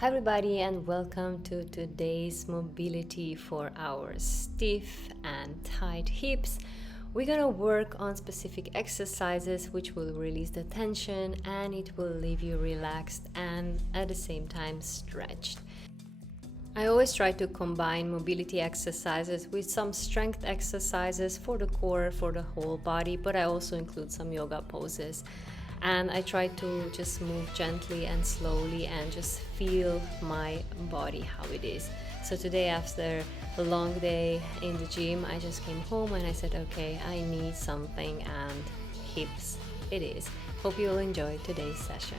Hi, everybody, and welcome to today's mobility for our stiff and tight hips. We're gonna work on specific exercises which will release the tension and it will leave you relaxed and at the same time stretched. I always try to combine mobility exercises with some strength exercises for the core, for the whole body, but I also include some yoga poses. And I try to just move gently and slowly and just feel my body how it is. So today, after a long day in the gym, I just came home and I said, okay, I need something, and hips it is. Hope you will enjoy today's session.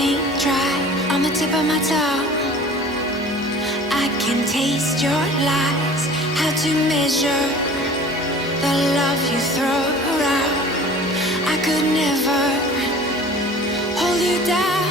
running dry on the tip of my tongue. I can taste your lies. How to measure the love you throw around. I could never hold you down.